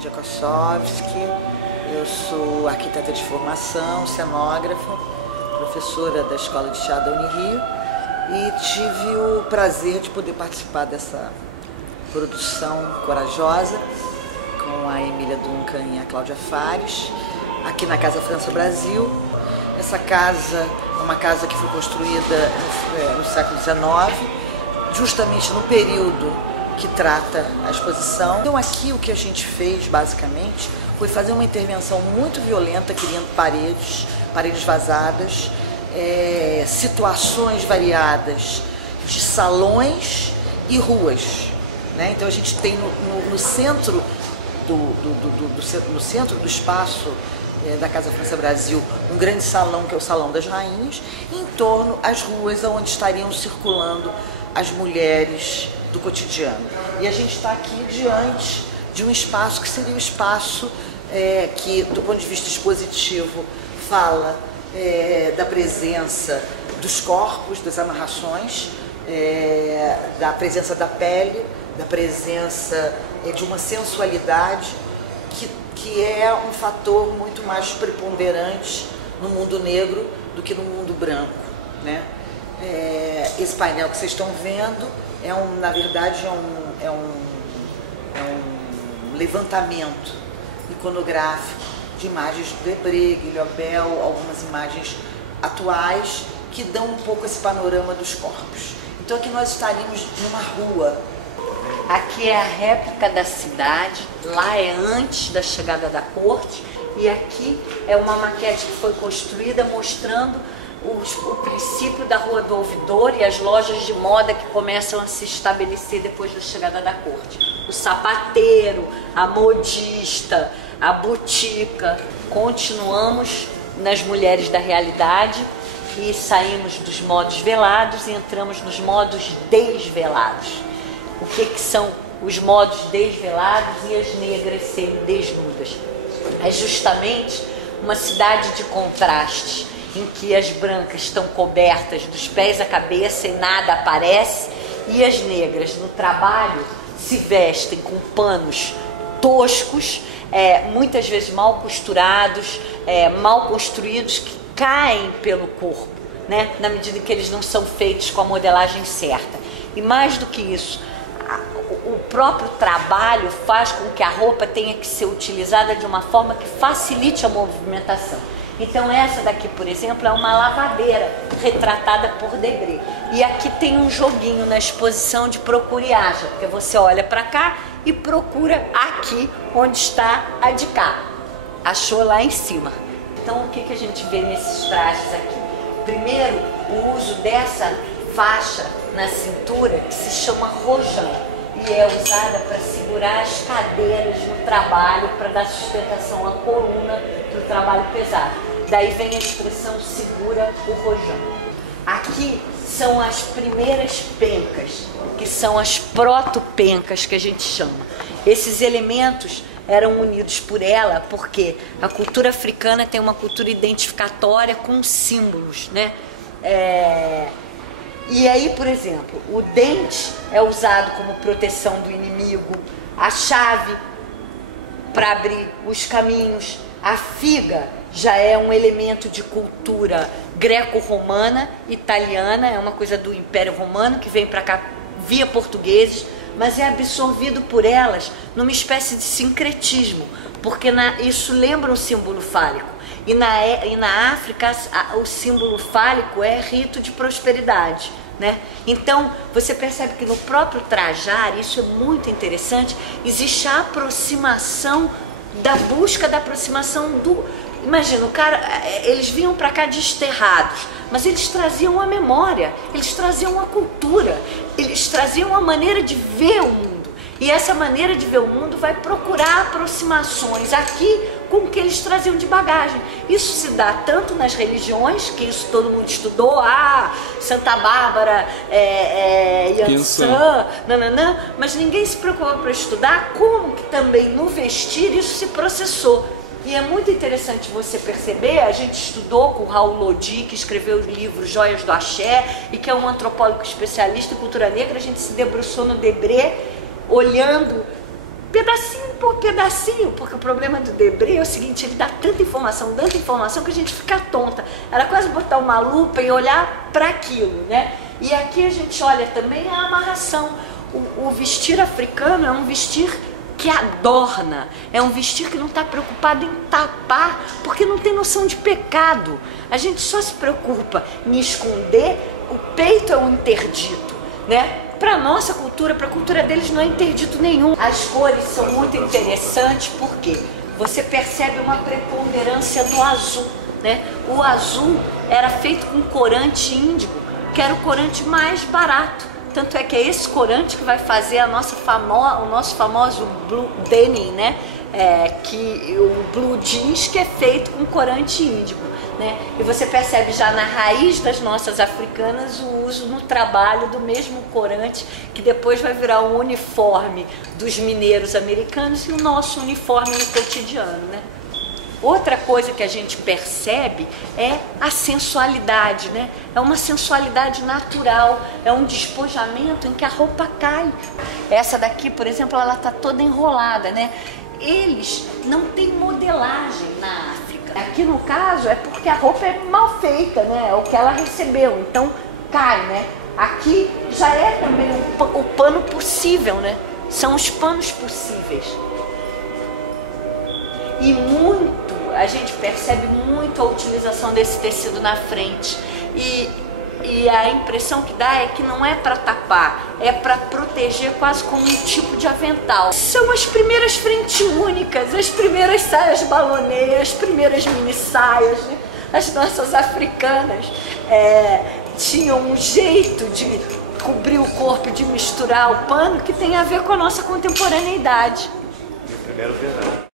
Lídia Kossowski, eu sou arquiteta de formação, cenógrafa, professora da Escola de Teatro da Unirio e tive o prazer de poder participar dessa produção corajosa com a Emília Duncan e a Cláudia Fares, aqui na Casa França Brasil. Essa casa é uma casa que foi construída no século XIX, justamente no período que trata a exposição. Então aqui o que a gente fez basicamente foi fazer uma intervenção muito violenta, criando paredes vazadas, situações variadas de salões e ruas, né? Então a gente tem no centro no centro do espaço da Casa França Brasil um grande salão, que é o Salão das Rainhas, e em torno as ruas onde estariam circulando as mulheres do cotidiano. E a gente está aqui diante de um espaço que seria o espaço que, do ponto de vista expositivo, fala da presença dos corpos, das amarrações, da presença da pele, da presença de uma sensualidade que é um fator muito mais preponderante no mundo negro do que no mundo branco, né? Esse painel que vocês estão vendo na verdade é um levantamento iconográfico de imagens do Debré, Guilhobel, algumas imagens atuais que dão um pouco esse panorama dos corpos. Então aqui nós estaríamos numa rua. Aqui é a réplica da cidade, lá é antes da chegada da corte, e aqui é uma maquete que foi construída mostrando o princípio da Rua do Ouvidor e as lojas de moda que começam a se estabelecer depois da chegada da corte. O sapateiro, a modista, a botica. Continuamos nas mulheres da realidade e saímos dos modos velados e entramos nos modos desvelados. O que são os modos desvelados e as negras serem desnudas? É justamente uma cidade de contrastes, em que as brancas estão cobertas dos pés à cabeça e nada aparece, e as negras no trabalho se vestem com panos toscos, muitas vezes mal costurados, mal construídos, que caem pelo corpo, né? Na medida em que eles não são feitos com a modelagem certa. E mais do que isso, o próprio trabalho faz com que a roupa tenha que ser utilizada de uma forma que facilite a movimentação. Então essa daqui, por exemplo, é uma lavadeira retratada por Debré. E aqui tem um joguinho na exposição de procure e acha, porque você olha para cá e procura aqui onde está a de cá. Achou lá em cima. Então o que a gente vê nesses trajes aqui? Primeiro, o uso dessa faixa na cintura que se chama rojão e é usada para segurar as cadeiras no trabalho, para dar sustentação à coluna para o trabalho pesado. Daí vem a expressão segura o rojão. Aqui são as primeiras pencas, que são as proto-pencas que a gente chama. Esses elementos eram unidos por ela porque a cultura africana tem uma cultura identificatória com símbolos, né? E aí, por exemplo, o dente é usado como proteção do inimigo, a chave para abrir os caminhos, a figa já é um elemento de cultura greco-romana, italiana, é uma coisa do Império Romano que vem para cá via portugueses, mas é absorvido por elas numa espécie de sincretismo, porque isso lembra um símbolo fálico. E na África, o símbolo fálico é rito de prosperidade, né? Então, você percebe que no próprio trajar, isso é muito interessante, existe a aproximação da busca da aproximação do... Imagina, o cara, eles vinham para cá desterrados, mas eles traziam a memória, eles traziam a cultura, eles traziam a maneira de ver o mundo. E essa maneira de ver o mundo vai procurar aproximações aqui com o que eles traziam de bagagem. Isso se dá tanto nas religiões, que isso todo mundo estudou, Santa Bárbara, Yansan, nananã, mas ninguém se preocupou para estudar como que também no vestir isso se processou. E é muito interessante você perceber, a gente estudou com o Raul Lodi, que escreveu o livro Joias do Axé, e que é um antropólogo especialista em cultura negra, a gente se debruçou no Debré, olhando pedacinho por pedacinho, porque o problema do Debré é o seguinte, ele dá tanta informação que a gente fica tonta. Era quase botar uma lupa e olhar para aquilo, né? E aqui a gente olha também a amarração. O vestir africano é um vestir que adorna, é um vestir que não está preocupado em tapar, porque não tem noção de pecado. A gente só se preocupa em esconder, o peito é um interdito, né? Para a nossa cultura, para a cultura deles não é interdito nenhum. As cores são muito interessantes porque você percebe uma preponderância do azul, né? O azul era feito com corante índigo, que era o corante mais barato. Tanto é que é esse corante que vai fazer o nosso famoso blue denim, né? Que o blue jeans, que é feito com corante índigo, né? E você percebe já na raiz das nossas africanas o uso no trabalho do mesmo corante, que depois vai virar o uniforme dos mineiros americanos e o nosso uniforme no cotidiano, né? Outra coisa que a gente percebe é a sensualidade, né? É uma sensualidade natural, é um despojamento em que a roupa cai. Essa daqui, por exemplo, ela tá toda enrolada, né? Eles não têm modelagem na África. Aqui no caso é porque a roupa é mal feita, né? É o que ela recebeu, então cai, né? Aqui já é também o pano possível, né? São os panos possíveis. E a gente percebe muito a utilização desse tecido na frente. E a impressão que dá é que não é para tapar, é para proteger, quase como um tipo de avental. São as primeiras frente únicas, as primeiras saias balonê, as primeiras mini saias, né? As nossas africanas tinham um jeito de cobrir o corpo, de misturar o pano, que tem a ver com a nossa contemporaneidade. E o primeiro verão.